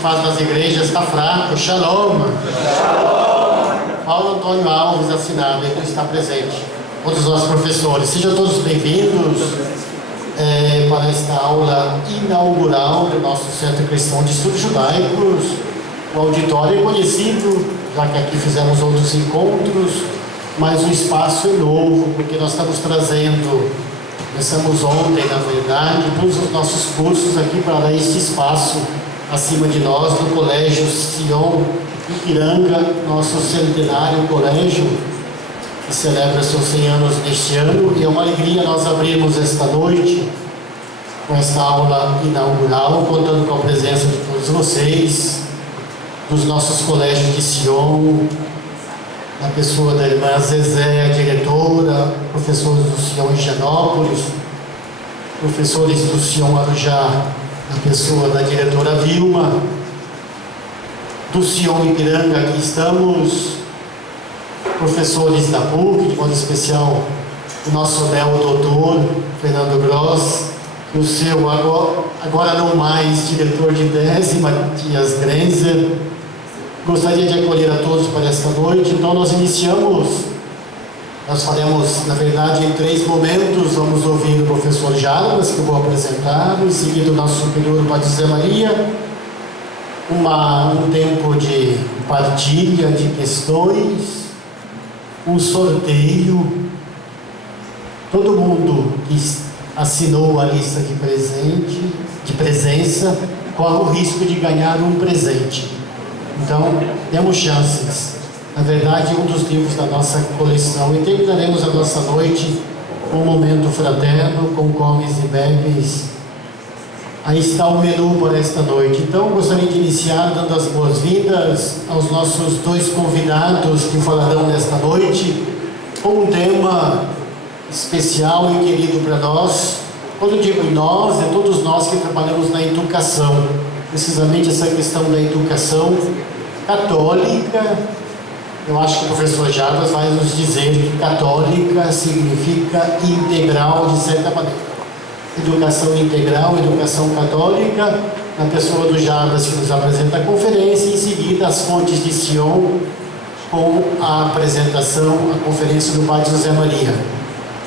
faz nas igrejas está fraco. Shalom. Paulo Antônio Alves, assinado, ele está presente. Todos os nossos professores, sejam todos bem-vindos para esta aula inaugural do nosso Centro Cristão de Estudos Judaicos. O auditório é conhecido, já que aqui fizemos outros encontros, mas o espaço é novo, porque nós estamos trazendo, começamos ontem, na verdade, todos os nossos cursos aqui para este espaço acima de nós, no Colégio Sion Ipiranga, nosso centenário colégio, que celebra seus 100 anos neste ano, e é uma alegria nós abrirmos esta noite com esta aula inaugural, contando com a presença de todos vocês, dos nossos colégios de Sion, na pessoa da irmã Zezé, a diretora, professores do Sion Higienópolis, professores do Sion Arujá, na pessoa da diretora Vilma, do Sion Ipiranga, aqui estamos, professores da PUC, de modo especial o nosso doutor Fernando Gross, e o seu agora não mais diretor de tese, Matias Grenzer. Gostaria de acolher a todos para esta noite. Então nós faremos, na verdade, em 3 momentos. Vamos ouvir o professor Jarbas, que eu vou apresentar, em seguida o nosso superior Padre José Maria, um tempo de partilha de questões, um sorteio. Todo mundo que assinou a lista de presença corre o risco de ganhar um presente. Então, temos chances. Na verdade, um dos livros da nossa coleção. E terminaremos a nossa noite com um momento fraterno, com comes e bebes. Aí está o menu para esta noite. Então, gostaria de iniciar dando as boas-vindas aos nossos 2 convidados que falarão nesta noite, com um tema especial e querido para nós. Quando digo nós, é todos nós que trabalhamos na educação, precisamente essa questão da educação católica. Eu acho que o professor Jarbas vai nos dizer que católica significa integral, de certa maneira. Educação integral, educação católica, na pessoa do Jarbas, que nos apresenta a conferência, e em seguida as fontes de Sion, com a apresentação, a conferência do Padre José Maria.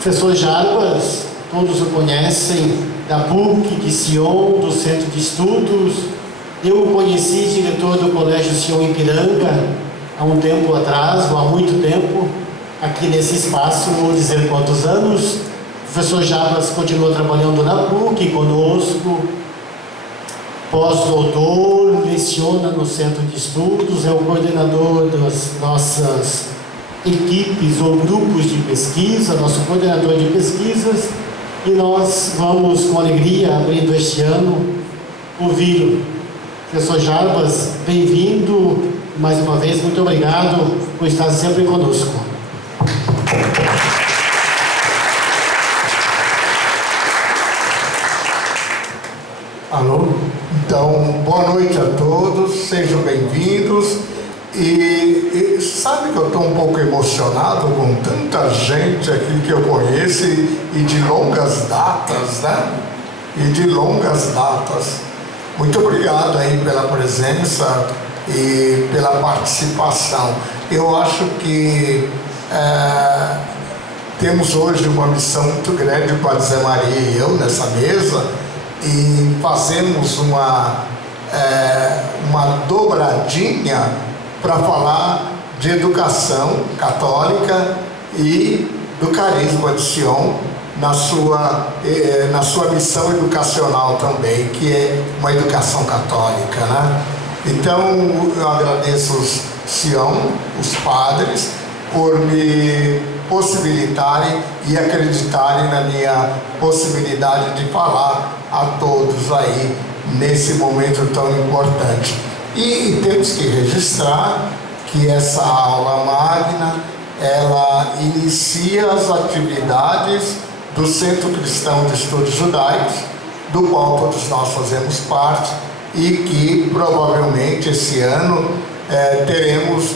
Professor Jarbas, todos o conhecem, da PUC, de Sion, do Centro de Estudos. Eu o conheci diretor do Colégio Sion Ipiranga há um tempo atrás, ou há muito tempo, aqui nesse espaço, não vou dizer quantos anos. O professor Jarbas continua trabalhando na PUC conosco, pós-doutor, leciona no Centro de Estudos, é o coordenador das nossas equipes ou grupos de pesquisa, nosso coordenador de pesquisas, e nós vamos, com alegria, abrindo este ano, ouvi-lo. Professor Jarbas, bem-vindo, mais uma vez, muito obrigado por estar sempre conosco. Alô? Então, boa noite a todos, sejam bem-vindos. E sabe que eu estou um pouco emocionado com tanta gente aqui que eu conheço e de longas datas, né? E de longas datas. Muito obrigado aí pela presença e pela participação. Eu acho que temos hoje uma missão muito grande, o Padre Zé Maria e eu, nessa mesa, e fazemos uma dobradinha para falar de educação católica e do carisma de Sion na sua missão educacional também, que é uma educação católica, né? Então, eu agradeço os Sion, os padres, por me possibilitarem e acreditarem na minha possibilidade de falar a todos aí nesse momento tão importante. E temos que registrar que essa aula magna, ela inicia as atividades do Centro Cristão de Estudos Judaicos, do qual todos nós fazemos parte, e que provavelmente esse ano teremos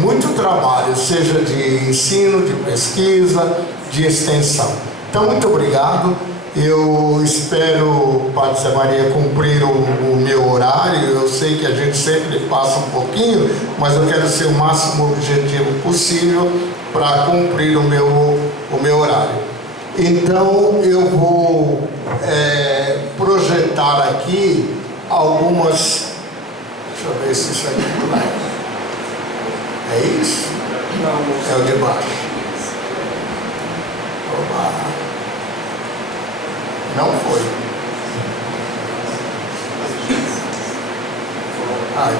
muito trabalho, seja de ensino, de pesquisa, de extensão. Então, muito obrigado. Eu espero, Padre Zé Maria, cumprir o meu horário. Eu sei que a gente sempre passa um pouquinho, mas eu quero ser o máximo objetivo possível para cumprir o meu horário. Então, eu vou projetar aqui algumas... Deixa eu ver se isso aqui vai. É isso? Não. É o de baixo. Oba. Não foi.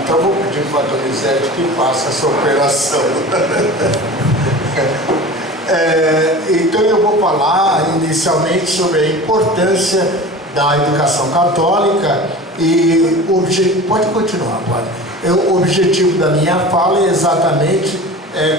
Então vou pedir para a Donizete que faça essa operação. Então eu vou falar inicialmente sobre a importância da educação católica e pode continuar, padre. O objetivo da minha fala é exatamente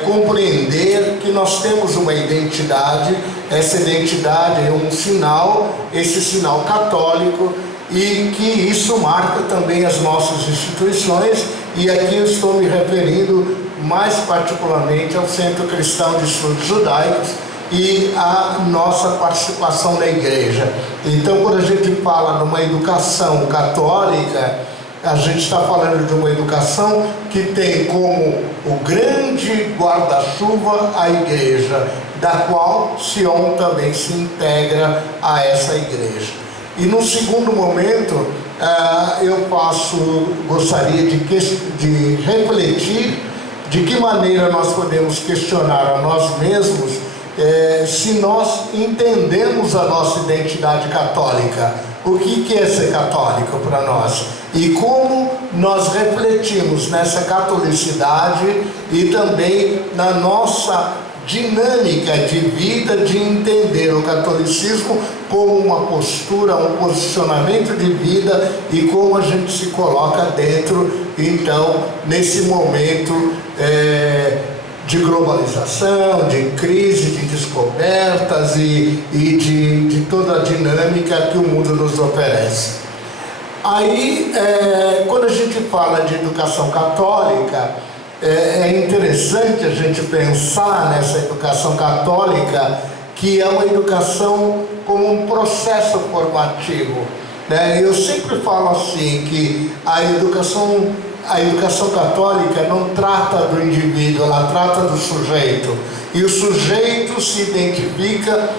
compreender que nós temos uma identidade. Essa identidade é um sinal, esse sinal católico, e que isso marca também as nossas instituições, e aqui eu estou me referindo mais particularmente ao Centro Cristão de Estudos Judaicos e a nossa participação na igreja. Então, quando a gente fala numa educação católica, a gente está falando de uma educação que tem como o grande guarda-chuva a igreja, da qual Sion também se integra a essa igreja. E no segundo momento, eu gostaria de refletir de que maneira nós podemos questionar a nós mesmos se nós entendemos a nossa identidade católica. O que é ser católico para nós? E como nós refletimos nessa catolicidade e também na nossa dinâmica de vida, de entender o catolicismo como uma postura, um posicionamento de vida, e como a gente se coloca dentro, então, nesse momento de globalização, de crise, de descobertas e de toda a dinâmica que o mundo nos oferece. Aí, quando a gente fala de educação católica, é interessante a gente pensar nessa educação católica, que é uma educação como um processo formativo, né? Eu sempre falo assim, que a educação católica não trata do indivíduo, ela trata do sujeito. E o sujeito se identifica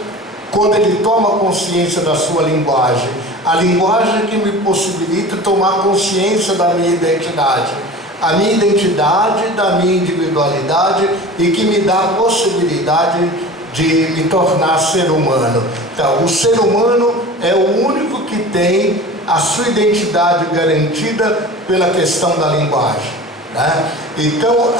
quando ele toma consciência da sua linguagem. A linguagem que me possibilita tomar consciência da minha identidade. A minha identidade, da minha individualidade, e que me dá a possibilidade de me tornar ser humano. Então, o ser humano é o único que tem a sua identidade garantida pela questão da linguagem, né? Então,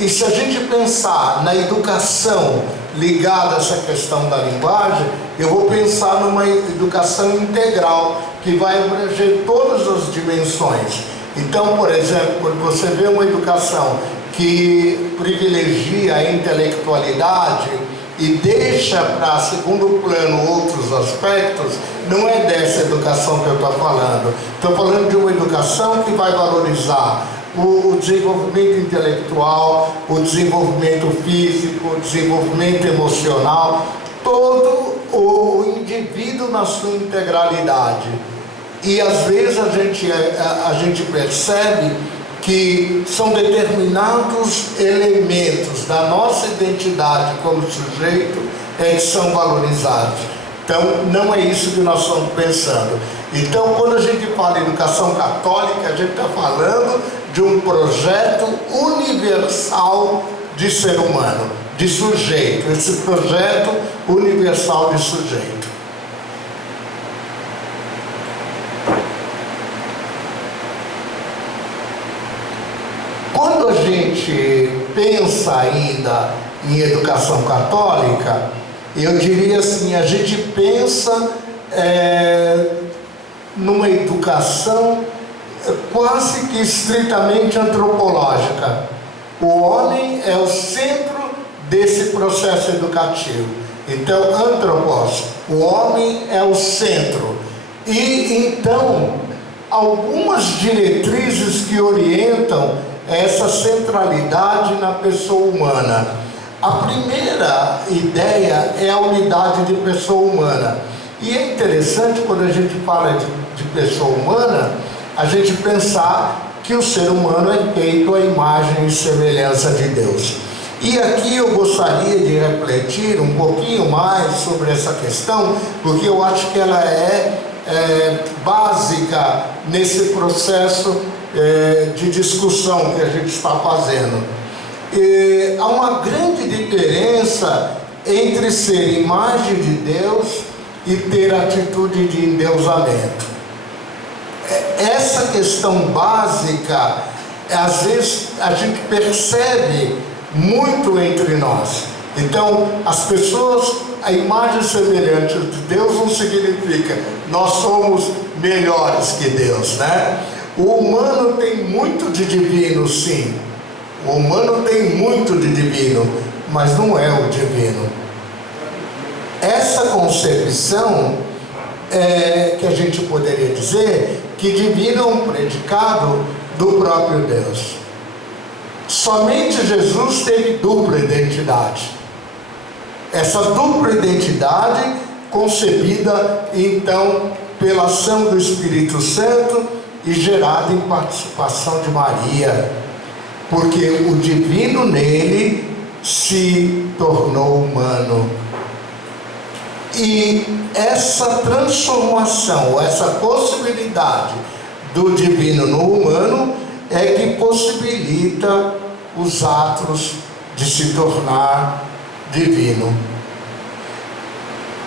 e se a gente pensar na educação ligada a essa questão da linguagem, eu vou pensar numa educação integral, que vai abranger todas as dimensões. Então, por exemplo, quando você vê uma educação que privilegia a intelectualidade e deixa para segundo plano outros aspectos, não é dessa educação que eu estou falando. Estou falando de uma educação que vai valorizar o desenvolvimento intelectual, o desenvolvimento físico, o desenvolvimento emocional, todo o indivíduo na sua integralidade. E às vezes a gente percebe que são determinados elementos da nossa identidade como sujeito que são valorizados. Então, não é isso que nós estamos pensando. Então, quando a gente fala em educação católica, a gente está falando de um projeto universal de ser humano, de sujeito, esse projeto universal de sujeito. Quando a gente pensa ainda em educação católica, eu diria assim, a gente pensa numa educação quase que estritamente antropológica. O homem é o centro desse processo educativo. Então, antropos, o homem é o centro. E então, algumas diretrizes que orientam essa centralidade na pessoa humana. A primeira ideia é a unidade de pessoa humana. E é interessante quando a gente fala de pessoa humana, a gente pensar que o ser humano é feito à imagem e semelhança de Deus. E aqui eu gostaria de refletir um pouquinho mais sobre essa questão, porque eu acho que ela é básica nesse processo de discussão que a gente está fazendo. Há uma grande diferença entre ser imagem de Deus e ter atitude de endeusamento. Essa questão básica, às vezes a gente percebe muito entre nós. Então, as pessoas, a imagem semelhante de Deus não significa nós somos melhores que Deus, né? O humano tem muito de divino, sim. O humano tem muito de divino, mas não é o divino. Essa concepção é que a gente poderia dizer que divino é um predicado do próprio Deus. Somente Jesus teve dupla identidade. Essa dupla identidade concebida então pela ação do Espírito Santo e gerada em participação de Maria, porque o divino nele se tornou humano. E essa transformação, essa possibilidade do divino no humano é que possibilita os atos de se tornar divino.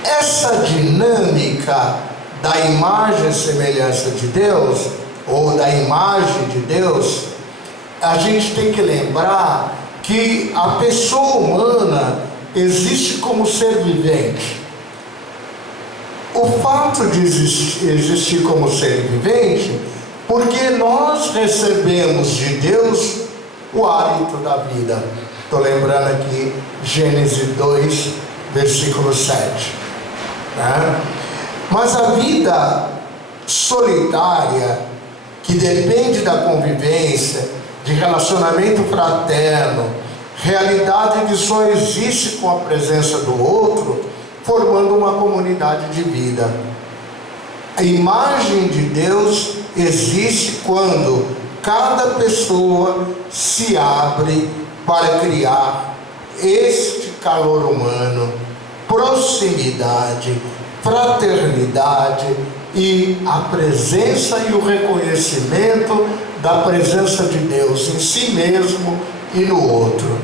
Essa dinâmica da imagem e semelhança de Deus, ou da imagem de Deus, a gente tem que lembrar que a pessoa humana existe como ser vivente. O fato de existir como ser vivente, porque nós recebemos de Deus o hálito da vida. Estou lembrando aqui Gênesis 2, versículo 7. Né? Mas a vida solitária, que depende da convivência, de relacionamento fraterno, realidade que só existe com a presença do outro, formando uma comunidade de vida. A imagem de Deus existe quando cada pessoa se abre para criar este calor humano, proximidade, fraternidade e a presença e o reconhecimento da presença de Deus em si mesmo e no outro.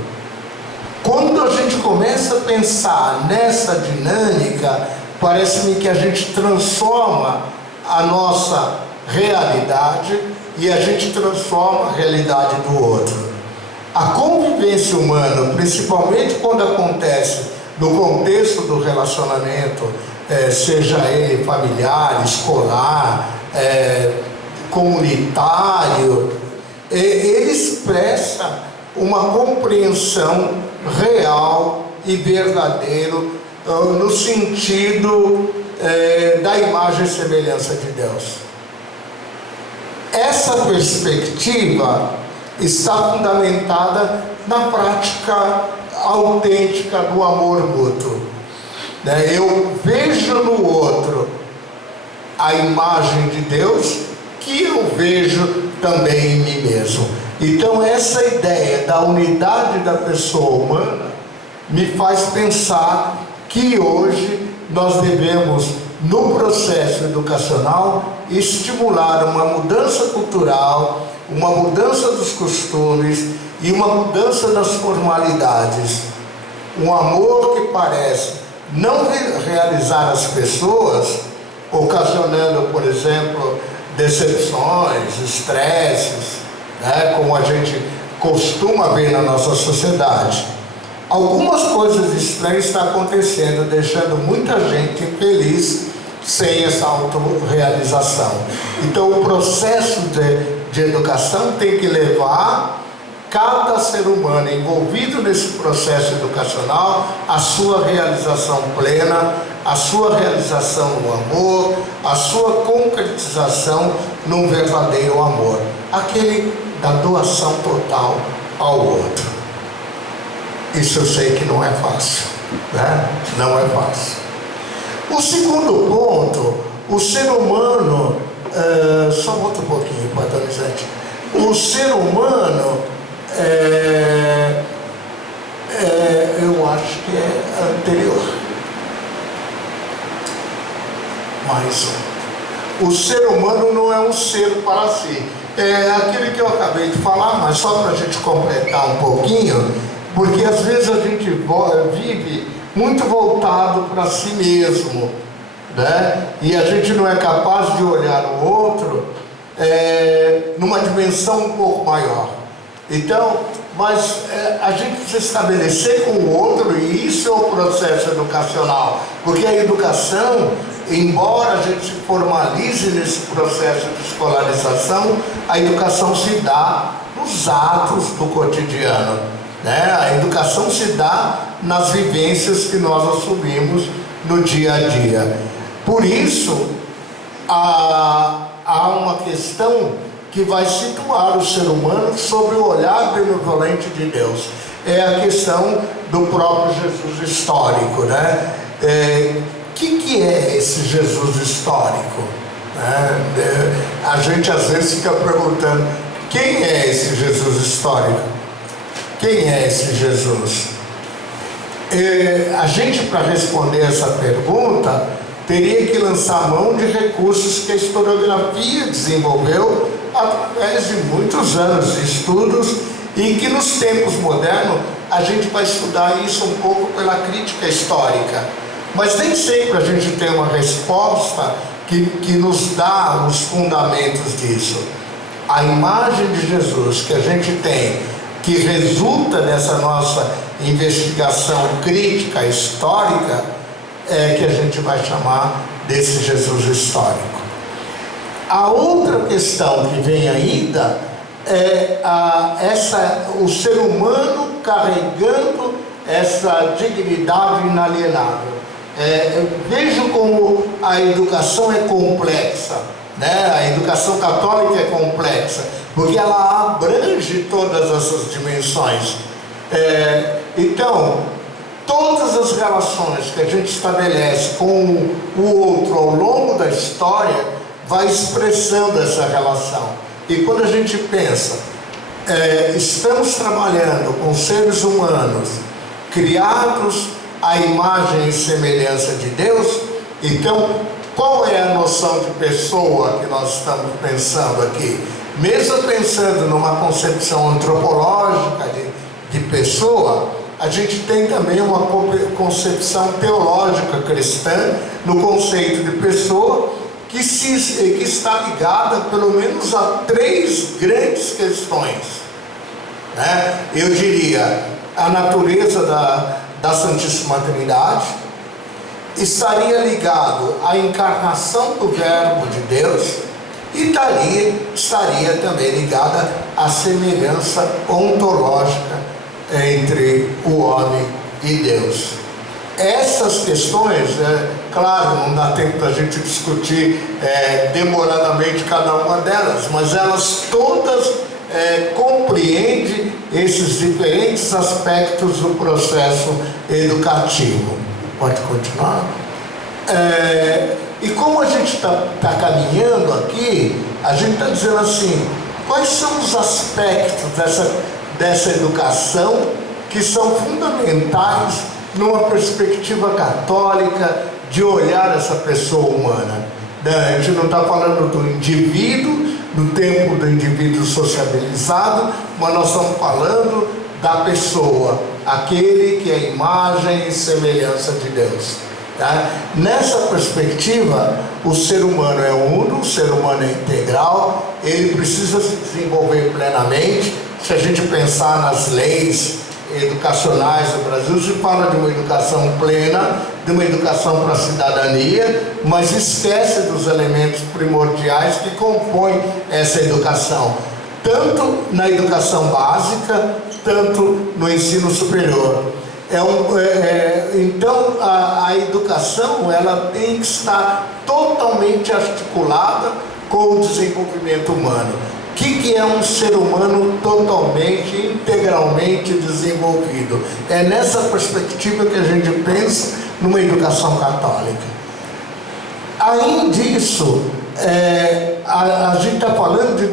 Quando a gente começa a pensar nessa dinâmica, parece-me que a gente transforma a nossa realidade e a gente transforma a realidade do outro. A convivência humana, principalmente quando acontece no contexto do relacionamento, seja ele familiar, escolar, comunitário, ele expressa uma compreensão real e verdadeiro no sentido da imagem e semelhança de Deus. Essa perspectiva está fundamentada na prática autêntica do amor mútuo. Eu vejo no outro a imagem de Deus que eu vejo também em mim mesmo. Então essa ideia da unidade da pessoa humana me faz pensar que hoje nós devemos, no processo educacional, estimular uma mudança cultural, uma mudança dos costumes e uma mudança das formalidades. Um amor que parece não realizar as pessoas, ocasionando, por exemplo, decepções, estresses, como a gente costuma ver na nossa sociedade. Algumas coisas estranhas estão acontecendo, deixando muita gente infeliz sem essa autorrealização. Então o processo de educação tem que levar cada ser humano envolvido nesse processo educacional à sua realização plena, à sua realização no amor, à sua concretização num verdadeiro amor, aquele da doação total ao outro. Isso eu sei que não é fácil, né? Não é fácil. O segundo ponto, o ser humano, só volta um pouquinho, Patronizante. O ser humano, eu acho que é anterior. Mas o ser humano não é um ser para si. É aquilo que eu acabei de falar, mas só para a gente completar um pouquinho, porque às vezes a gente vive muito voltado para si mesmo, né? E a gente não é capaz de olhar o outro numa dimensão um pouco maior. Então, mas a gente precisa estabelecer com o outro, e isso é o processo educacional, porque a educação, embora a gente se formalize nesse processo de escolarização, a educação se dá nos atos do cotidiano, né? A educação se dá nas vivências que nós assumimos no dia a dia. Por isso, há uma questão que vai situar o ser humano sobre o olhar benevolente de Deus. É a questão do próprio Jesus histórico, né? O que é esse Jesus histórico? A gente às vezes fica perguntando, quem é esse Jesus histórico? Quem é esse Jesus? A gente, para responder essa pergunta, teria que lançar mão de recursos que a historiografia desenvolveu através de muitos anos de estudos, e que nos tempos modernos a gente vai estudar isso um pouco pela crítica histórica. Mas nem sempre a gente tem uma resposta que nos dá os fundamentos disso. A imagem de Jesus que a gente tem, que resulta dessa nossa investigação crítica histórica, é que a gente vai chamar desse Jesus histórico. A outra questão que vem ainda é o ser humano carregando essa dignidade inalienável. Vejo como a educação é complexa, né? A educação católica é complexa, porque ela abrange todas essas dimensões. Então, todas as relações que a gente estabelece com o outro ao longo da história vai expressando essa relação. E quando a gente pensa, estamos trabalhando com seres humanos criados à imagem e semelhança de Deus, então qual é a noção de pessoa que nós estamos pensando aqui? Mesmo pensando numa concepção antropológica de pessoa, a gente tem também uma concepção teológica cristã no conceito de pessoa, que está ligada pelo menos a 3 grandes questões, né? Eu diria, a natureza da Santíssima Trindade, estaria ligado à encarnação do Verbo de Deus, e estaria também ligada à semelhança ontológica entre o homem e Deus. Essas questões, claro, não dá tempo da gente discutir demoradamente cada uma delas, mas elas todas compreendem esses diferentes aspectos do processo educativo. Pode continuar? E como a gente está caminhando aqui, a gente está dizendo assim, quais são os aspectos dessa educação que são fundamentais numa perspectiva católica de olhar essa pessoa humana. A gente não está falando do indivíduo, do tempo do indivíduo sociabilizado, mas nós estamos falando da pessoa, aquele que é a imagem e semelhança de Deus. Tá? Nessa perspectiva, o ser humano é uno, o ser humano é integral, ele precisa se desenvolver plenamente. Se a gente pensar nas leis educacionais do Brasil, se fala de uma educação plena, de uma educação para a cidadania, mas esquece dos elementos primordiais que compõem essa educação, tanto na educação básica, tanto no ensino superior. Então a educação, ela tem que estar totalmente articulada com o desenvolvimento humano, que é um ser humano totalmente, integralmente desenvolvido? É nessa perspectiva que a gente pensa numa educação católica. Além disso, a gente está falando de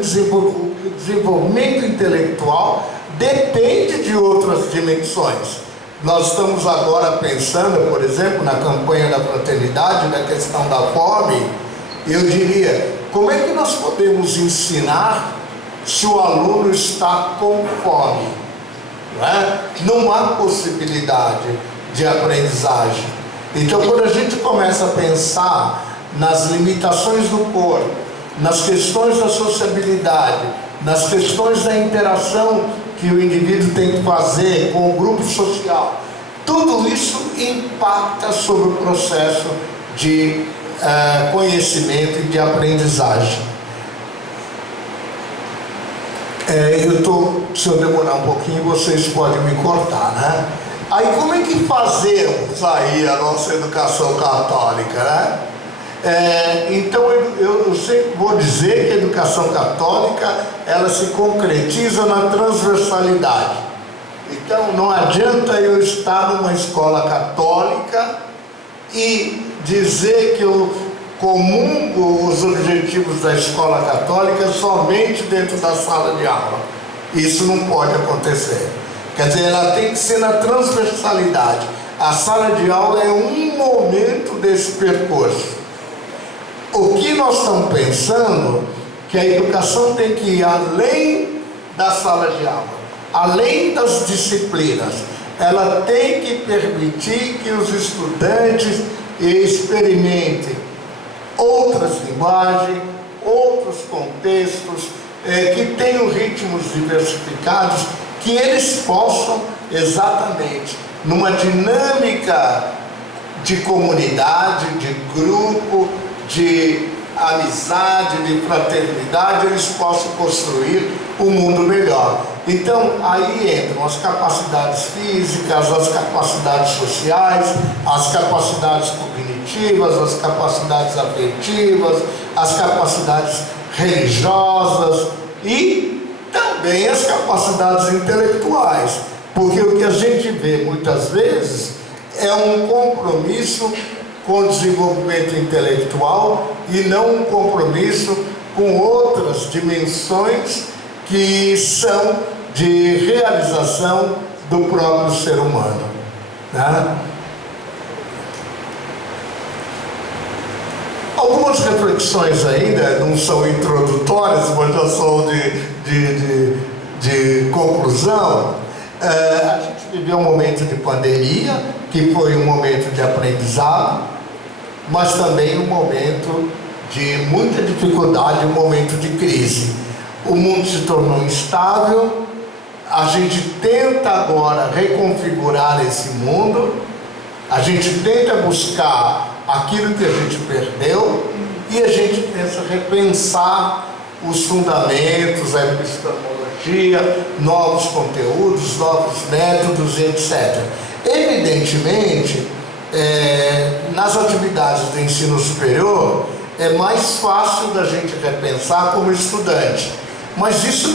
desenvolvimento intelectual, depende de outras dimensões. Nós estamos agora pensando, por exemplo, na campanha da fraternidade, na questão da fome. Eu diria, como é que nós podemos ensinar se o aluno está com fome? Não é? Não há possibilidade de aprendizagem. Então, quando a gente começa a pensar nas limitações do corpo, nas questões da sociabilidade, nas questões da interação que o indivíduo tem que fazer com o grupo social, tudo isso impacta sobre o processo de conhecimento e de aprendizagem. Se eu demorar um pouquinho, vocês podem me cortar, né? Aí como é que fazemos aí a nossa educação católica, né? Então eu sempre vou dizer que a educação católica, ela se concretiza na transversalidade. Então não adianta eu estar numa escola católica e dizer que eu comungo os objetivos da escola católica somente dentro da sala de aula. Isso não pode acontecer. Quer dizer, ela tem que ser na transversalidade. A sala de aula é um momento desse percurso. O que nós estamos pensando que a educação tem que ir além da sala de aula, além das disciplinas. Ela tem que permitir que os estudantes experimentem outras linguagens, outros contextos, que tenham ritmos diversificados, que eles possam exatamente, numa dinâmica de comunidade, de grupo, de amizade, de fraternidade, eles possam construir um mundo melhor. Então, aí entram as capacidades físicas, as capacidades sociais, as capacidades cognitivas, as capacidades afetivas, as capacidades religiosas e também as capacidades intelectuais. Porque o que a gente vê muitas vezes é um compromisso com o desenvolvimento intelectual e não um compromisso com outras dimensões que são de realização do próprio ser humano, né? Algumas reflexões ainda, não são introdutórias, mas já são de conclusão. A gente viveu um momento de pandemia, que foi um momento de aprendizado, mas também um momento de muita dificuldade, um momento de crise. O mundo se tornou instável, a gente tenta agora reconfigurar esse mundo, a gente tenta buscar aquilo que a gente perdeu e a gente tenta repensar os fundamentos, a epistemologia, novos conteúdos, novos métodos, etc. Evidentemente, nas atividades do ensino superior, é mais fácil da gente repensar como estudante. Mas isso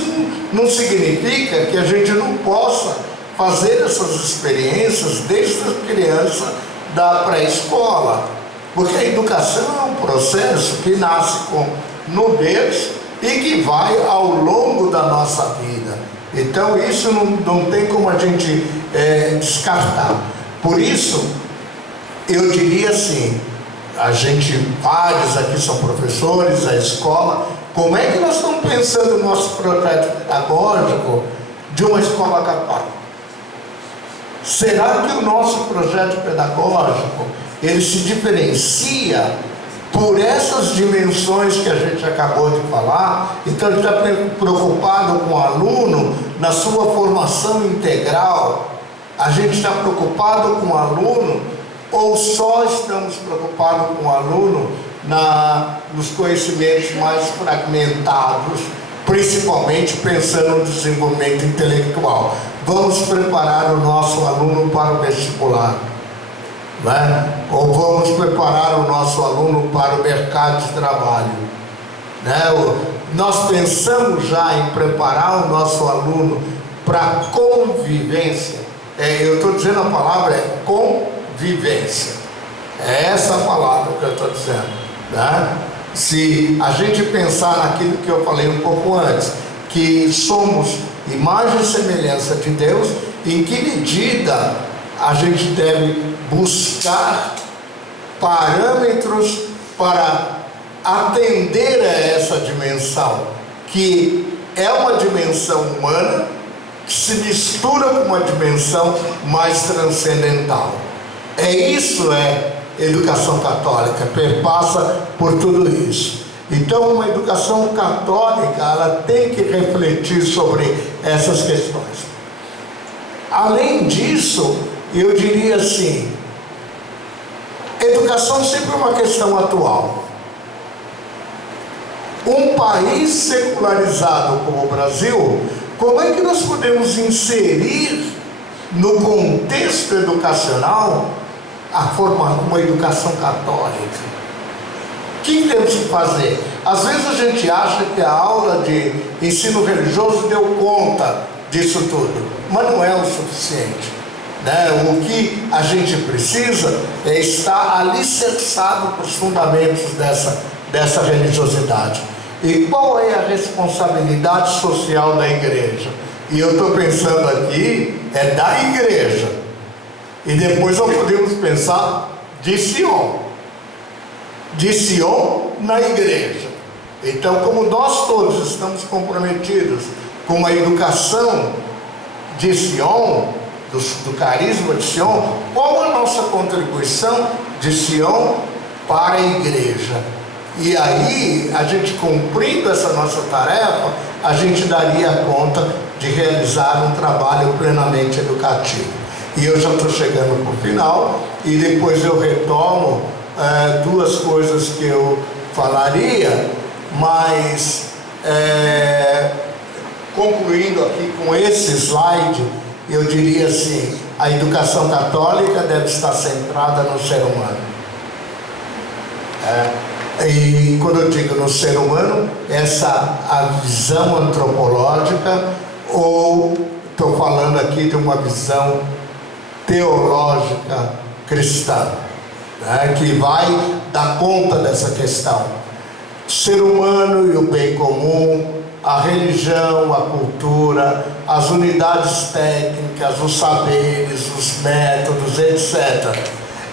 não significa que a gente não possa fazer essas experiências desde a criança da pré-escola. Porque a educação é um processo que nasce com nudez e que vai ao longo da nossa vida. Então isso não tem como a gente descartar. Por isso, eu diria assim, vários aqui são professores, a escola, como é que nós estamos pensando no nosso projeto pedagógico de uma escola católica? Será que o nosso projeto pedagógico, ele se diferencia por essas dimensões que a gente acabou de falar? Então ele está preocupado com o aluno na sua formação integral? A gente está preocupado com o aluno ou só estamos preocupados com o aluno nos conhecimentos mais fragmentados, principalmente pensando no desenvolvimento intelectual? Vamos preparar o nosso aluno para o vestibular, né? Ou vamos preparar o nosso aluno para o mercado de trabalho? né? Nós pensamos já em preparar o nosso aluno para convivência. Eu estou dizendo a palavra é convivência. É essa a palavra que eu estou dizendo, né? Se a gente pensar naquilo que eu falei um pouco antes, que somos imagem e semelhança de Deus, em que medida a gente deve buscar parâmetros para atender a essa dimensão, que é uma dimensão humana, que se mistura com uma dimensão mais transcendental. Isso é educação católica, perpassa por tudo isso. Então, uma educação católica, ela tem que refletir sobre essas questões. Além disso, eu diria assim, educação sempre é uma questão atual. Um país secularizado como o Brasil, como é que nós podemos inserir no contexto educacional uma educação católica? O que temos que fazer? Às vezes a gente acha que a aula de ensino religioso deu conta disso tudo, mas não é o suficiente, né? O que a gente precisa é estar alicerçado para os fundamentos dessa religiosidade. E qual é a responsabilidade social da igreja? E eu estou pensando aqui, é da igreja. E depois nós podemos pensar de Sion na igreja. Então, como nós todos estamos comprometidos com a educação de Sion, do carisma de Sion, qual a nossa contribuição de Sion para a igreja? E aí, a gente cumprindo essa nossa tarefa, a gente daria conta de realizar um trabalho plenamente educativo. E eu já estou chegando para o final, e depois eu retomo duas coisas que eu falaria, mas concluindo aqui com esse slide, eu diria assim, a educação católica deve estar centrada no ser humano. E quando eu digo no ser humano, a visão antropológica, ou estou falando aqui de uma visão teológica cristã, né, que vai dar conta dessa questão. O ser humano e o bem comum, a religião, a cultura, as unidades técnicas, os saberes, os métodos, etc.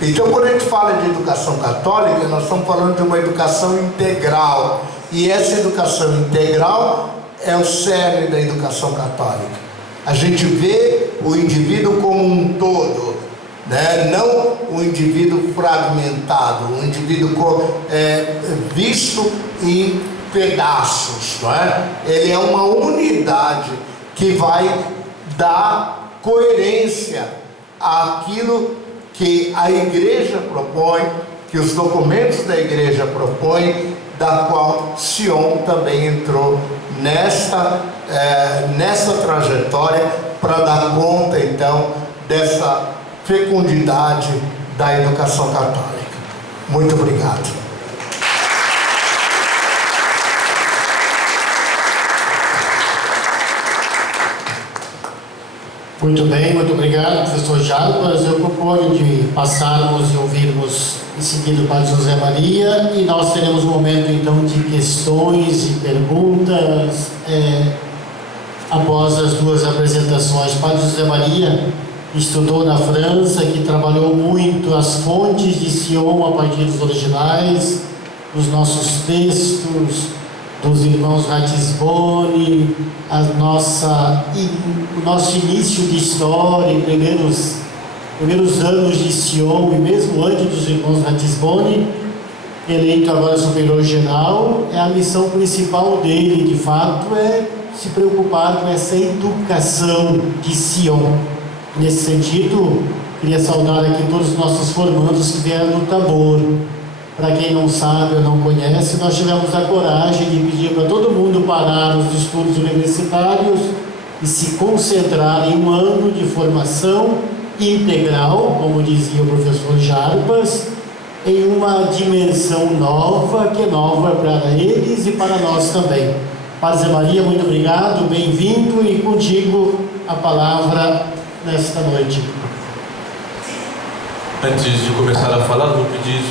Então, quando a gente fala de educação católica, nós estamos falando de uma educação integral. E essa educação integral é o cerne da educação católica. A gente vê o indivíduo como um todo, né? Não o indivíduo fragmentado, o indivíduo visto em pedaços, não é? Ele é uma unidade que vai dar coerência àquilo que a igreja propõe, que os documentos da igreja propõem, da qual Sion também entrou nessa trajetória para dar conta então dessa fecundidade da educação católica. Muito obrigado. Muito bem, muito obrigado, professor Jarbas. Eu proponho de passarmos e ouvirmos em seguida o Padre José Maria, e nós teremos um momento então de questões e perguntas após as duas apresentações. O Padre José Maria estudou na França, que trabalhou muito as fontes de Sion a partir dos originais, dos nossos textos, dos irmãos Ratisbonne, o nosso início de história, primeiros anos de Sion, e mesmo antes dos irmãos Ratisbonne, eleito agora superior geral. A missão principal dele, de fato, é se preocupar com essa educação de Sion. Nesse sentido, queria saudar aqui todos os nossos formandos que vieram no Tabor. Para quem não sabe ou não conhece, nós tivemos a coragem de pedir para todo mundo parar os estudos universitários e se concentrar em um ano de formação integral, como dizia o professor Jarbas, em uma dimensão nova, que é nova para eles e para nós também. Padre Zé Maria, muito obrigado, bem-vindo, e contigo a palavra nesta noite. Antes de começar a falar, vou pedir,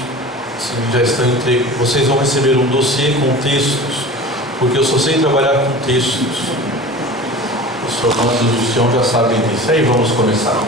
se já estão entregue, vocês vão receber um dossiê com textos, porque eu só sei trabalhar com textos. Os formandos do Sion já sabem disso. Aí vamos começar.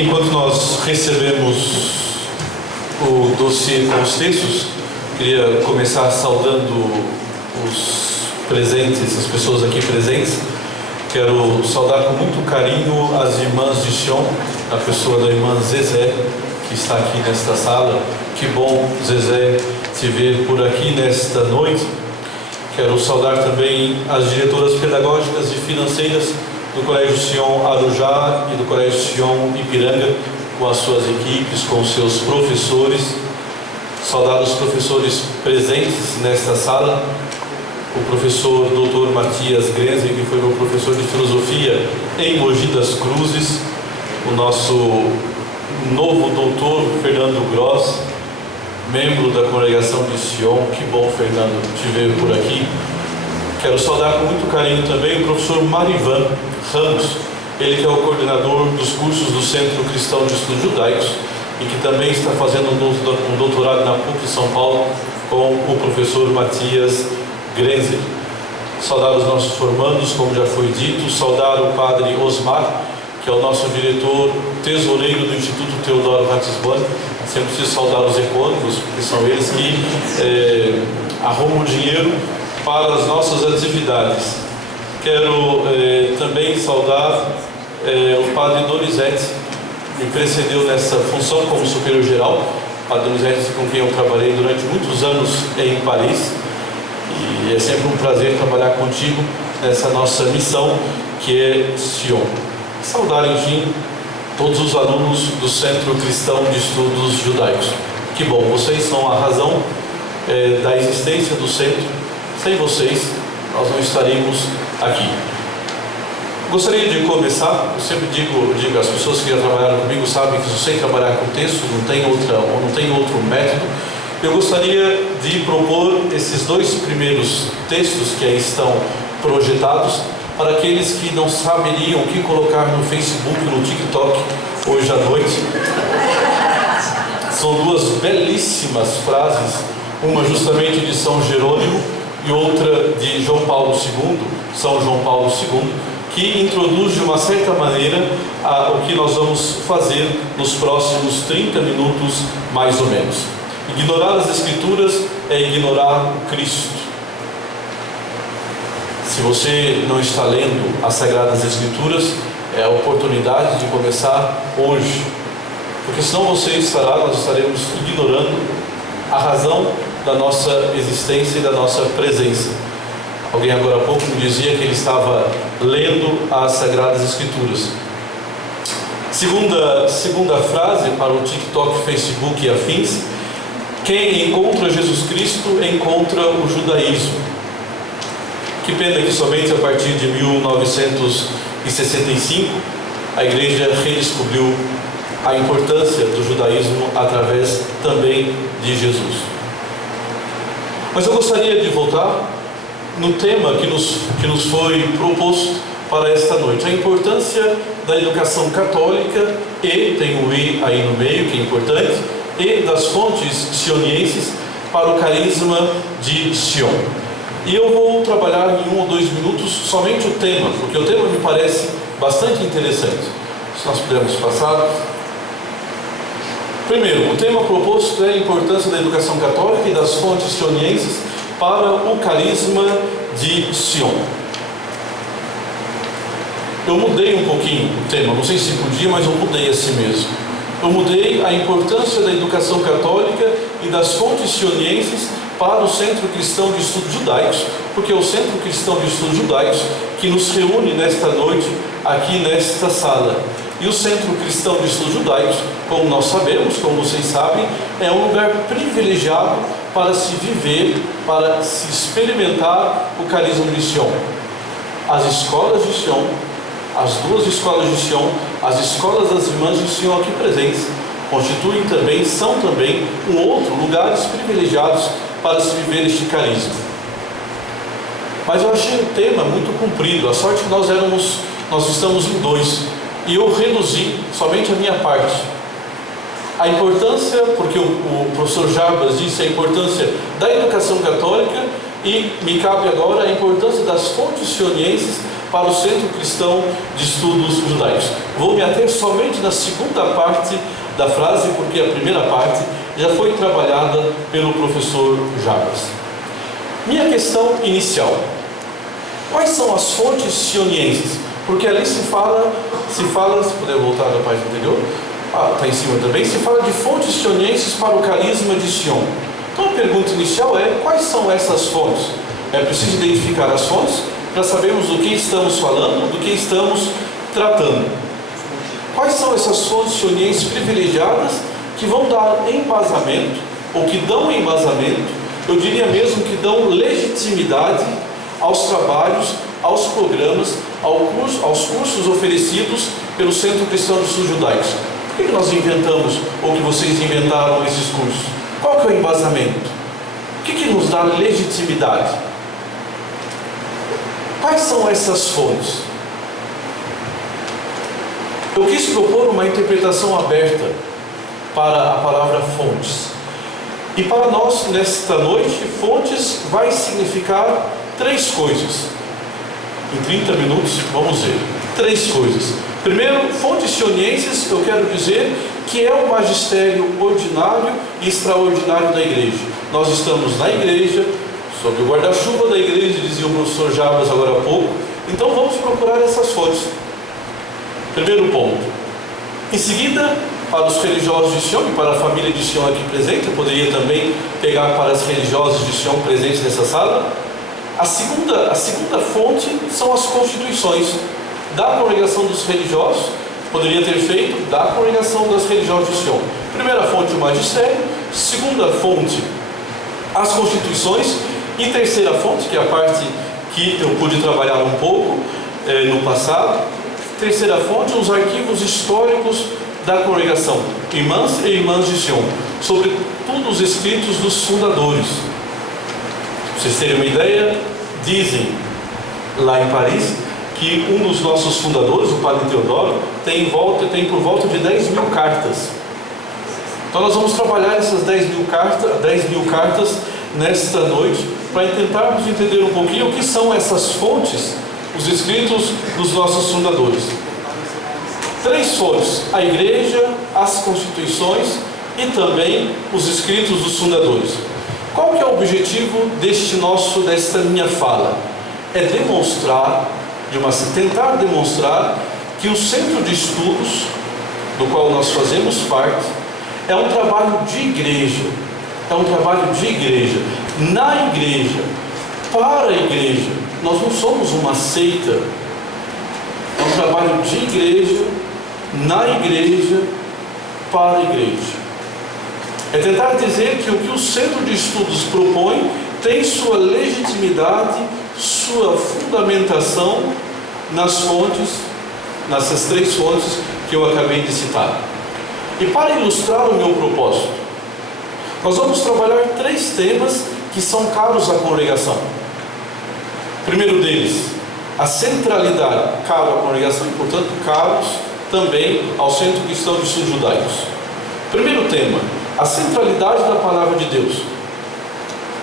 Enquanto nós recebemos o dossiê com os textos, queria começar saudando os presentes, as pessoas aqui presentes. Quero saudar com muito carinho as irmãs de Sion, a pessoa da irmã Zezé, que está aqui nesta sala. Que bom, Zezé, te ver por aqui nesta noite. Quero saudar também as diretoras pedagógicas e financeiras do Colégio Sion Arujá e do Colégio Sion Ipiranga, com as suas equipes, com os seus professores. Saudar os professores presentes nesta sala, o professor Dr. Matias Grenzer, que foi meu professor de filosofia em Mogi das Cruzes, o nosso novo doutor Fernando Gross, membro da congregação de Sion. Que bom, Fernando, te ver por aqui. Quero saudar com muito carinho também o professor Marivan Ramos, ele que é o coordenador dos cursos do Centro Cristão de Estudos Judaicos e que também está fazendo um doutorado na PUC São Paulo com o professor Matias Grenzer. Saudar os nossos formandos, como já foi dito, saudar o padre Osmar, que é o nosso diretor tesoureiro do Instituto Teodoro Ratisbonne. Sempre preciso saudar os ecônomos, porque são eles que arrumam dinheiro para as nossas atividades. Quero também saudar o padre Donizete, que me precedeu nessa função como superior geral. O padre Donizete, com quem eu trabalhei durante muitos anos em Paris, e é sempre um prazer trabalhar contigo nessa nossa missão que é Sion. Saudar, enfim, todos os alunos do Centro Cristão de Estudos Judaicos. Que bom, vocês são a razão da existência do centro. Sem vocês, nós não estaríamos aqui. Gostaria de começar, eu sempre digo às pessoas que já trabalharam comigo, sabem que se eu sei trabalhar com texto, não tem outro método. Eu gostaria de propor esses dois primeiros textos que aí estão projetados para aqueles que não saberiam o que colocar no Facebook, no TikTok, hoje à noite. São duas belíssimas frases, uma justamente de São Jerônimo e outra de João Paulo II, São João Paulo II, que introduz de uma certa maneira o que nós vamos fazer nos próximos 30 minutos, mais ou menos. Ignorar as Escrituras é ignorar o Cristo. Se você não está lendo as Sagradas Escrituras, é a oportunidade de começar hoje, porque senão nós estaremos ignorando a razão da nossa existência e da nossa presença. Alguém agora há pouco me dizia que ele estava lendo as Sagradas Escrituras. Segunda frase para o TikTok, Facebook e afins: quem encontra Jesus Cristo encontra o judaísmo. Que pena que somente a partir de 1965 a Igreja redescobriu a importância do judaísmo através também de Jesus. Mas eu gostaria de voltar no tema que nos foi proposto para esta noite: a importância da educação católica e, tem o "e" aí no meio, que é importante, e das fontes sionienses para o carisma de Sion. E eu vou trabalhar em 1 ou 2 minutos somente o tema, porque o tema me parece bastante interessante. Se nós pudermos passar. Primeiro, o tema proposto é a importância da educação católica e das fontes sionienses para o carisma de Sion. Eu mudei um pouquinho o tema, não sei se podia, mas eu mudei assim mesmo. Eu mudei a importância da educação católica e das fontes sionienses para o Centro Cristão de Estudos Judaicos, porque é o Centro Cristão de Estudos Judaicos que nos reúne nesta noite, aqui nesta sala. E o Centro Cristão de Estudos Judaicos, como nós sabemos, como vocês sabem, é um lugar privilegiado para se viver, para se experimentar o carisma de Sion. As escolas de Sion, as duas escolas de Sion, as escolas das irmãs de Sion aqui presentes, constituem também, são também lugares privilegiados para se viver este carisma. Mas eu achei o tema muito comprido, a sorte que nós estamos em 2, e eu reduzi somente a minha parte. A importância, porque o professor Jarbas disse a importância da educação católica, e me cabe agora a importância das fontes sionienses para o Centro Cristão de Estudos Judaicos. Vou me ater somente na segunda parte da frase, porque a primeira parte já foi trabalhada pelo professor Jarbas. Minha questão inicial: quais são as fontes sionienses? Porque ali se fala, se puder voltar da página anterior, está em cima também, se fala de fontes sionienses para o carisma de Sion. Então a pergunta inicial é: quais são essas fontes? É preciso identificar as fontes para sabermos do que estamos falando, do que estamos tratando. Quais são essas fontes sionienses privilegiadas que vão dar embasamento, ou que dão embasamento, eu diria mesmo que dão legitimidade aos trabalhos, aos programas, aos cursos oferecidos pelo Centro Cristão de Estudos Judaicos? Por que nós inventamos, ou que vocês inventaram esses cursos? Qual que é o embasamento? O que nos dá legitimidade? Quais são essas fontes? Eu quis propor uma interpretação aberta para a palavra fontes. E para nós, nesta noite, fontes vai significar 3 coisas. Em 30 minutos, vamos ver. 3 coisas. Primeiro, fontes sionienses, eu quero dizer que é o magistério ordinário e extraordinário da igreja. Nós estamos na igreja, sob o guarda-chuva da igreja, dizia o professor Jarbas agora há pouco. Então vamos procurar essas fontes. Primeiro ponto. Em seguida, para os religiosos de Sion e para a família de Sion aqui presente, eu poderia também pegar para as religiosas de Sion presentes nessa sala. A segunda fonte são as constituições da congregação dos religiosos, poderia ter feito da congregação das religiosas de Sion. Primeira fonte, o magistério. Segunda fonte, as constituições. E terceira fonte, que é a parte que eu pude trabalhar um pouco no passado. Terceira fonte, os arquivos históricos da congregação, irmãs e irmãs de Sion, sobretudo os escritos dos fundadores. Para vocês terem uma ideia, dizem lá em Paris que um dos nossos fundadores, o padre Teodoro, tem por volta de 10 mil cartas. Então nós vamos trabalhar essas 10 mil cartas nesta noite, para tentarmos entender um pouquinho o que são essas fontes, os escritos dos nossos fundadores. 3 fontes: a igreja, as constituições e também os escritos dos fundadores. Qual que é o objetivo desta minha fala? É tentar demonstrar que o centro de estudos, do qual nós fazemos parte, é um trabalho de igreja. É um trabalho de igreja, na igreja, para a igreja. Nós não somos uma seita. É um trabalho de igreja, na igreja, para a igreja. É tentar dizer que o que o Centro de Estudos propõe tem sua legitimidade, sua fundamentação nas fontes, nessas 3 fontes que eu acabei de citar. E para ilustrar o meu propósito, nós vamos trabalhar 3 temas que são caros à congregação. Primeiro deles, a centralidade, caro à congregação e, portanto, caros também ao Centro Cristão de Estudos Judaicos. Primeiro tema, a centralidade da palavra de Deus.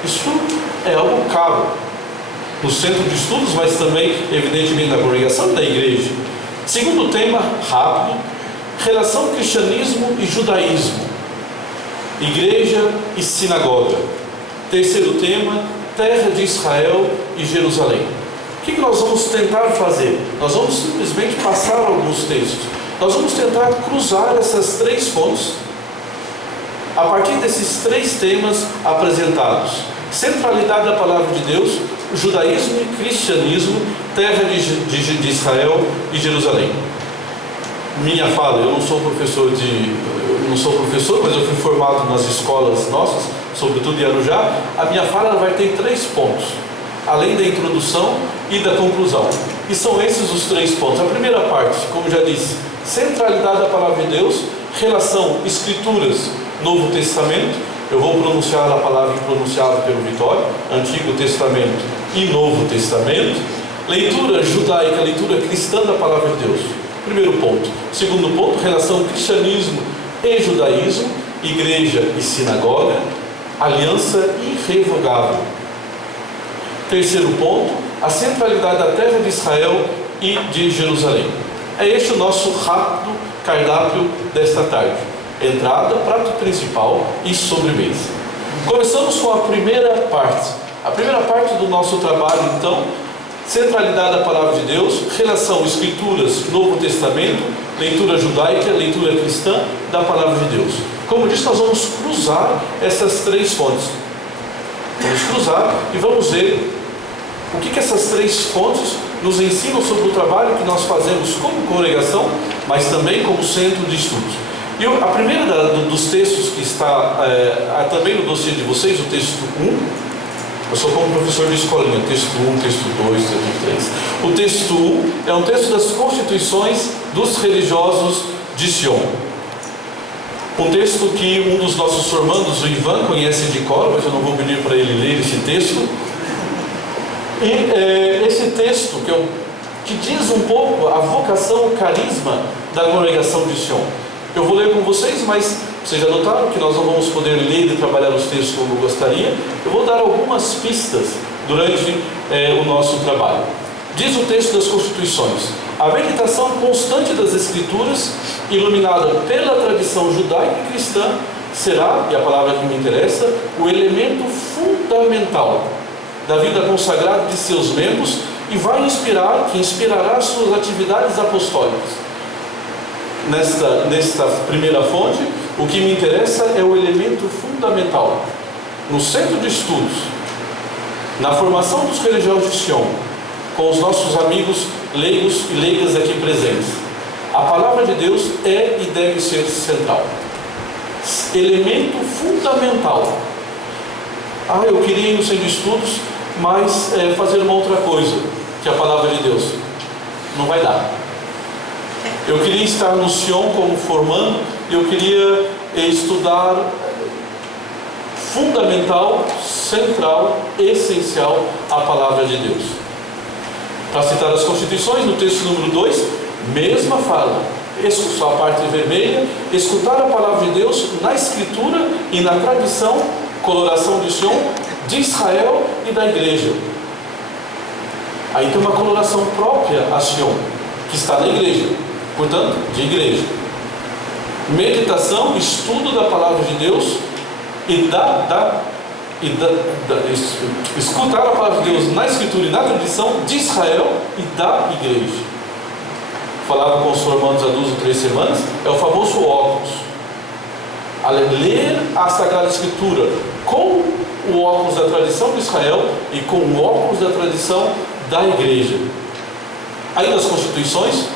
Isso é algo caro no Centro de Estudos, mas também, evidentemente, na congregação e da igreja. Segundo tema, rápido, relação cristianismo e judaísmo, igreja e sinagoga. Terceiro tema, terra de Israel e Jerusalém. O que nós vamos tentar fazer? Nós vamos simplesmente passar alguns textos. Nós vamos tentar cruzar essas três fontes a partir desses três temas apresentados: centralidade da palavra de Deus, judaísmo e cristianismo, terra de Israel e Jerusalém. Minha fala, eu não sou professor, mas eu fui formado nas escolas nossas, sobretudo em Arujá. A minha fala vai ter 3 pontos, além da introdução e da conclusão. E são esses os 3 pontos. A primeira parte, como já disse, centralidade da palavra de Deus, relação Escrituras, Novo Testamento. Eu vou pronunciar a palavra impronunciável pelo Vitório, Antigo Testamento e Novo Testamento. Leitura judaica, leitura cristã da palavra de Deus. Primeiro ponto. Segundo ponto, relação cristianismo e judaísmo, igreja e sinagoga, aliança irrevogável. Terceiro ponto, a centralidade da terra de Israel e de Jerusalém. É este o nosso rápido cardápio desta tarde: entrada, prato principal e sobremesa. Começamos com a primeira parte. A primeira parte do nosso trabalho, então, centralidade da palavra de Deus, relação Escrituras, Novo Testamento, leitura judaica, leitura cristã da palavra de Deus. Como disse, nós vamos cruzar essas 3 fontes. Vamos cruzar e vamos ver o que essas 3 fontes nos ensinam sobre o trabalho que nós fazemos como congregação, mas também como centro de estudos. E a primeira dos textos que está também no dossiê de vocês, o texto 1, eu sou como professor de escolinha, texto 1, texto 2, texto 3. O texto 1 é um texto das constituições dos religiosos de Sion. Um texto que um dos nossos formandos, o Ivan, conhece de cor, mas eu não vou pedir para ele ler esse texto. E esse texto que diz um pouco a vocação, o carisma da congregação de Sion. Eu vou ler com vocês, mas vocês já notaram que nós não vamos poder ler e trabalhar os textos como eu gostaria. Eu vou dar algumas pistas durante o nosso trabalho. Diz o texto das Constituições: a meditação constante das Escrituras, iluminada pela tradição judaica e cristã, será, e a palavra que me interessa, o elemento fundamental da vida consagrada de seus membros e que inspirará suas atividades apostólicas. Nesta primeira fonte, o que me interessa é o elemento fundamental. No centro de estudos, na formação dos religiosos de Sion, com os nossos amigos leigos e leigas aqui presentes, a palavra de Deus é e deve ser central. Elemento fundamental. Eu queria ir no centro de estudos, mas fazer uma outra coisa, que é a palavra de Deus. Não vai dar. Eu queria estar no Sion como formando, eu queria estudar fundamental, central, essencial a palavra de Deus. Para citar as Constituições, no texto número 2, mesma fala, só a parte vermelha, escutar a palavra de Deus na Escritura e na tradição, coloração de Sion, de Israel e da igreja. Aí tem uma coloração própria a Sion, que está na igreja. Portanto, de igreja. Meditação, estudo da palavra de Deus e escutar a palavra de Deus na Escritura e na tradição de Israel e da igreja. Falava com os formandos há 2 ou 3 semanas, é o famoso óculos. A ler a Sagrada Escritura com o óculos da tradição de Israel e com o óculos da tradição da igreja. Aí nas Constituições,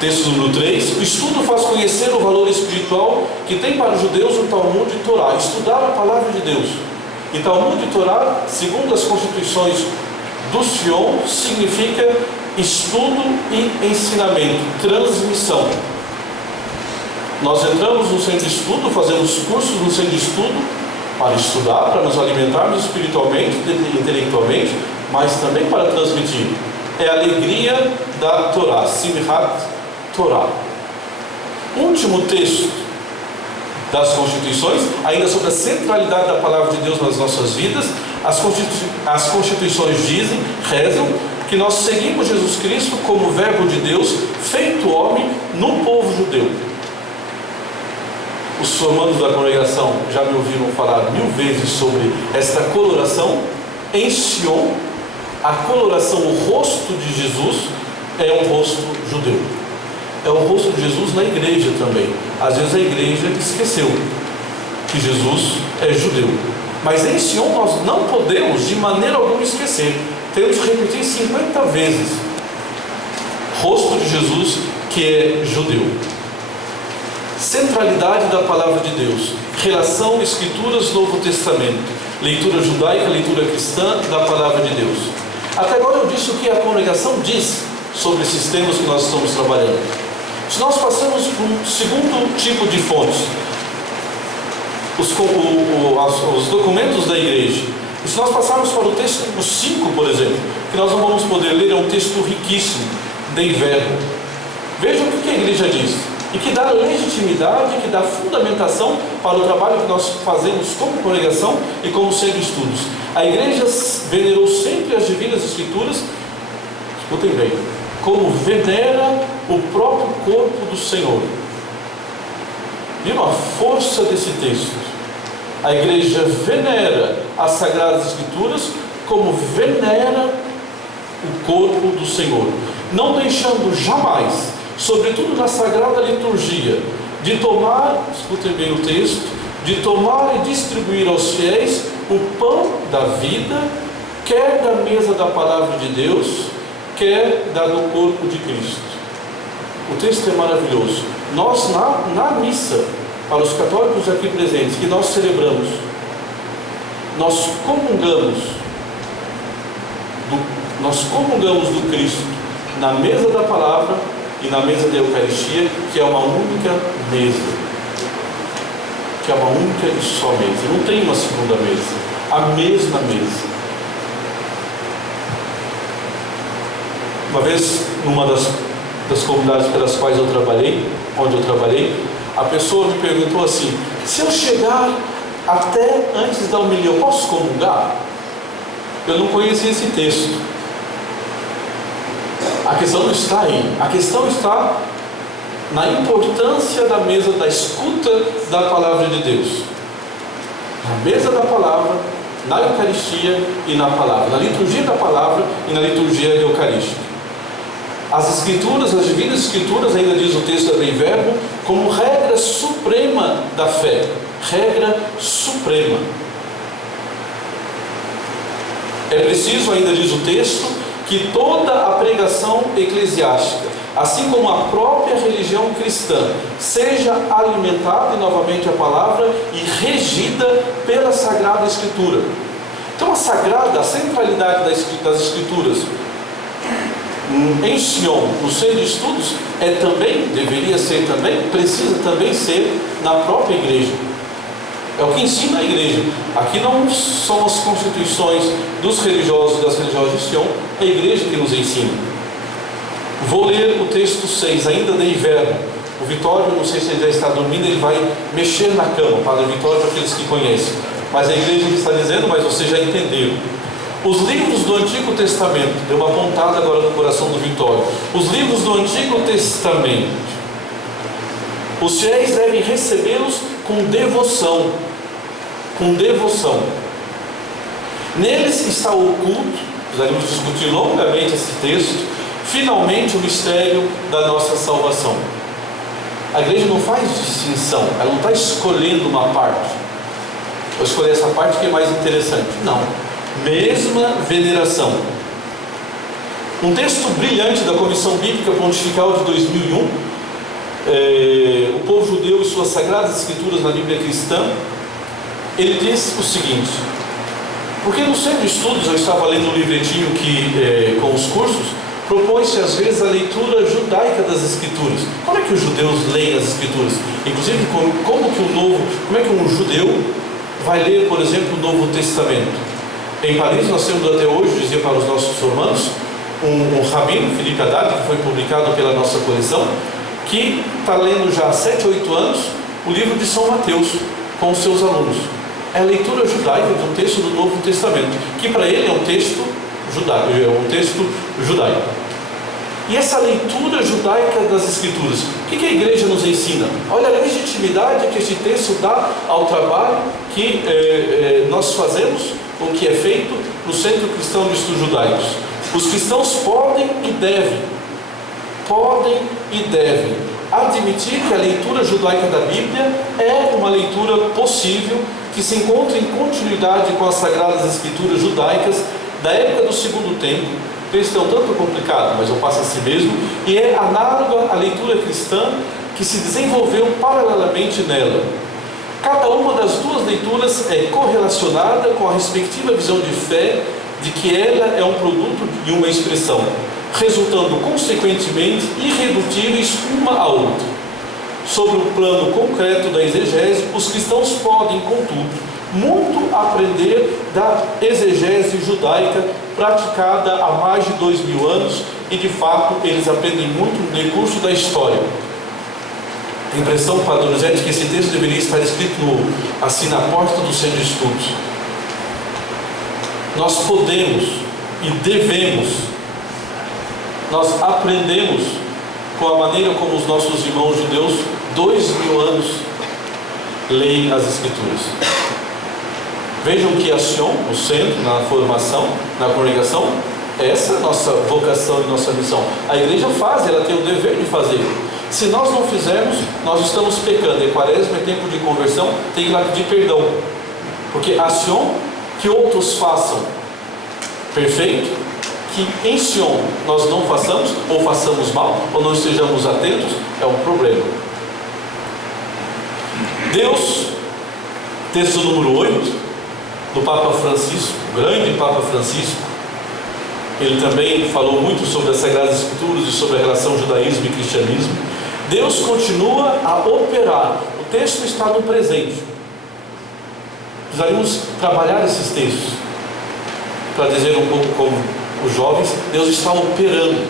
texto número 3, o estudo faz conhecer o valor espiritual que tem para os judeus o Talmud e Torá. Estudar a palavra de Deus. E Talmud e Torá, segundo as Constituições do Sion, significa estudo e ensinamento, transmissão. Nós entramos no centro de estudo, fazemos cursos no centro de estudo para estudar, para nos alimentarmos espiritualmente e intelectualmente, mas também para transmitir. É a alegria da Torá, Simchat Torá. Último texto das Constituições, ainda sobre a centralidade da palavra de Deus nas nossas vidas. As Constituições dizem, rezam, que nós seguimos Jesus Cristo como Verbo de Deus, feito homem no povo judeu. Os formandos da congregação já me ouviram falar 1000 vezes sobre esta coloração. Em Sion, a coloração, o rosto de Jesus é um rosto judeu. é o rosto de Jesus na igreja também. Às vezes a igreja esqueceu que Jesus é judeu. Mas em Sião nós não podemos de maneira alguma esquecer. Temos que repetir 50 vezes. Rosto de Jesus que é judeu. Centralidade da palavra de Deus. Relação Escrituras, Novo Testamento. Leitura judaica, leitura cristã da palavra de Deus. Até agora eu disse o que a congregação diz sobre esses temas que nós estamos trabalhando. Se nós passamos por um segundo tipo de fontes, os documentos da igreja, e se nós passarmos para o texto 5, por exemplo, que nós não vamos poder ler, é um texto riquíssimo, Dei Verbo. Vejam o que a igreja diz, e que dá legitimidade, que dá fundamentação para o trabalho que nós fazemos como congregação e como centro de estudos. A igreja venerou sempre as divinas escrituras, escutem bem, como venera o próprio corpo do Senhor. Viram a força desse texto? A igreja venera as Sagradas Escrituras como venera o corpo do Senhor, não deixando jamais, sobretudo na Sagrada Liturgia, de tomar, escutem bem o texto, de tomar e distribuir aos fiéis o pão da vida, quer da mesa da palavra de Deus, quer da do corpo de Cristo. O texto é maravilhoso. Nós na missa, para os católicos aqui presentes, que nós celebramos, nós comungamos do Cristo na mesa da palavra e na mesa da Eucaristia, que é uma única mesa, que é uma única e só mesa, não tem uma segunda mesa, a mesma mesa. Uma vez, numa das comunidades pelas quais eu trabalhei, onde eu trabalhei, a pessoa me perguntou assim: se eu chegar até antes da homilia, eu posso comungar? Eu não conhecia esse texto. A questão não está aí. A questão está na importância da mesa da escuta da palavra de Deus. Na mesa da palavra, na Eucaristia e na palavra. Na liturgia da palavra e na liturgia eucarística. As Escrituras, as Divinas Escrituras, ainda diz o texto da Dei Verbo, como regra suprema da fé. Regra suprema. É preciso, ainda diz o texto, que toda a pregação eclesiástica, assim como a própria religião cristã, seja alimentada, e novamente a palavra, e regida pela Sagrada Escritura. Então a centralidade das Escrituras em Sião, no centro de estudos, deveria ser também, precisa também ser na própria igreja. É o que ensina a igreja. Aqui não são as constituições dos religiosos e das religiosas de Sião, é a igreja que nos ensina. Vou ler o texto 6, ainda Dei Verbo. O Vitório, não sei se ele já está dormindo, ele vai mexer na cama, Padre Vitório, para aqueles que conhecem. Mas a igreja que está dizendo, mas vocês já entenderam. Os livros do Antigo Testamento, deu uma pontada agora no coração do Vitório. Os livros do Antigo Testamento, os fiéis devem recebê-los com devoção. Com devoção. Neles está oculto, precisaremos discutir longamente esse texto, finalmente o mistério da nossa salvação. A igreja não faz distinção, ela não está escolhendo uma parte. Vou escolher essa parte que é mais interessante. Não. Mesma veneração. Um texto brilhante da Comissão Bíblica Pontifical de 2001, o povo judeu e suas sagradas escrituras na Bíblia cristã, ele diz o seguinte: porque no centro de estudos, eu estava lendo um livretinho que, com os cursos, propõe-se às vezes a leitura judaica das escrituras. Como é que os judeus leem as escrituras? Inclusive, como é que um judeu vai ler, por exemplo, o Novo Testamento? Em Paris nós temos até hoje, dizia para os nossos formandos, um rabino, Felipe Haddad, que foi publicado pela nossa coleção, que está lendo já há 7, 8 anos o livro de São Mateus com os seus alunos. É a leitura judaica de um texto do Novo Testamento, que para ele é um texto judaico. E essa leitura judaica das Escrituras, o que a igreja nos ensina? Olha a legitimidade que este texto dá ao trabalho que nós fazemos, o que é feito no Centro Cristão de Estudos Judaicos. Os cristãos podem e devem e devem admitir que a leitura judaica da Bíblia é uma leitura possível, que se encontra em continuidade com as Sagradas Escrituras judaicas da época do Segundo Templo. Texto é um tanto complicado, mas eu passo assim mesmo, e é análoga à leitura cristã que se desenvolveu paralelamente nela. Cada uma das duas leituras é correlacionada com a respectiva visão de fé de que ela é um produto e uma expressão, resultando consequentemente irredutíveis uma à outra. Sobre o plano concreto da exegese, os cristãos podem, contudo, muito aprender da exegese judaica praticada há mais de 2000 anos, e de fato eles aprendem muito no decurso da história. A impressão padronizada é de que esse texto deveria estar escrito assim na porta do centro de estudos. Nós podemos e devemos, nós aprendemos com a maneira como os nossos irmãos judeus, 2000 anos, leem as Escrituras. Vejam que a Sion, o centro, na formação, na congregação, essa é a nossa vocação e nossa missão. A igreja faz, ela tem o dever de fazer. Se nós não fizermos, nós estamos pecando. E quaresma é tempo de conversão, tem que ir lá pedir perdão. Porque a Sion, que outros façam perfeito, que em Sion nós não façamos, ou façamos mal, ou não estejamos atentos, é um problema. Deus, texto número 8, do Papa Francisco, o grande Papa Francisco, ele também falou muito sobre as Sagradas Escrituras e sobre a relação judaísmo e cristianismo. Deus continua a operar, o texto está no presente. Precisaríamos trabalhar esses textos, para dizer um pouco como os jovens, Deus está operando.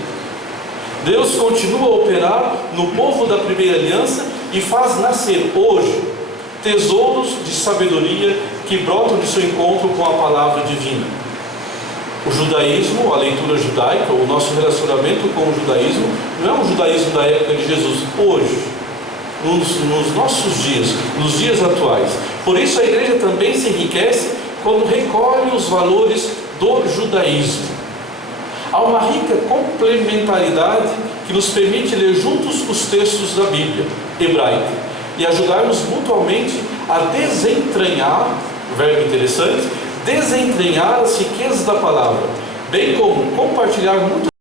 Deus continua a operar no povo da primeira aliança e faz nascer hoje tesouros de sabedoria que brotam de seu encontro com a palavra divina. O judaísmo, a leitura judaica, o nosso relacionamento com o judaísmo, não é um judaísmo da época de Jesus, hoje, nos nossos dias, nos dias atuais. Por isso a igreja também se enriquece quando recolhe os valores do judaísmo. Há uma rica complementaridade que nos permite ler juntos os textos da Bíblia hebraica e ajudarmos mutuamente a desentranhar, verbo interessante, desentranhar as riquezas da palavra, bem como compartilhar muito